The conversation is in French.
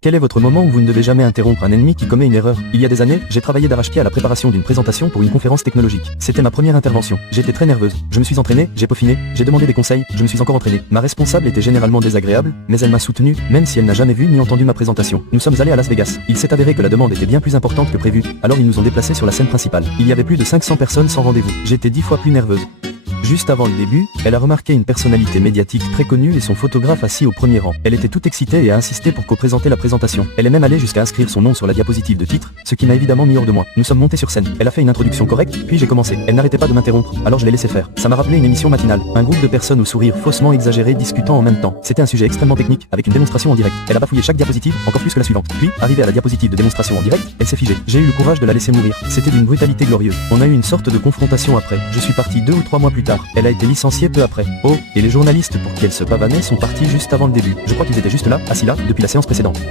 Quel est votre moment où vous ne devez jamais interrompre un ennemi qui commet une erreur? Il y a des années, j'ai travaillé d'arrache-pied à la préparation d'une présentation pour une conférence technologique. C'était ma première intervention. J'étais très nerveuse. Je me suis entraîné, j'ai peaufiné, j'ai demandé des conseils, je me suis encore entraîné. Ma responsable était généralement désagréable, mais elle m'a soutenu, même si elle n'a jamais vu ni entendu ma présentation. Nous sommes allés à Las Vegas. Il s'est avéré que la demande était bien plus importante que prévu, alors ils nous ont déplacés sur la scène principale. Il y avait plus de 500 personnes sans rendez-vous. J'étais 10 fois plus nerveuse. Juste avant le début, elle a remarqué une personnalité médiatique très connue et son photographe assis au premier rang. Elle était toute excitée et a insisté pour co-présenter la présentation. Elle est même allée jusqu'à inscrire son nom sur la diapositive de titre, ce qui m'a évidemment mis hors de moi. Nous sommes montés sur scène. Elle a fait une introduction correcte, puis j'ai commencé. Elle n'arrêtait pas de m'interrompre, alors je l'ai laissé faire. Ça m'a rappelé une émission matinale. Un groupe de personnes au sourire faussement exagéré discutant en même temps. C'était un sujet extrêmement technique, avec une démonstration en direct. Elle a bafouillé chaque diapositive, encore plus que la suivante. Puis, arrivée à la diapositive de démonstration en direct, elle s'est figée. J'ai eu le courage de la laisser mourir. C'était d'une brutalité glorieuse. On a eu une sorte de confrontation après. Je suis parti 2 ou 3 mois plus tard. Elle a été licenciée peu après. Oh, et les journalistes pour qui elle se pavanait sont partis juste avant le début. Je crois qu'ils étaient juste là, assis là, depuis la séance précédente.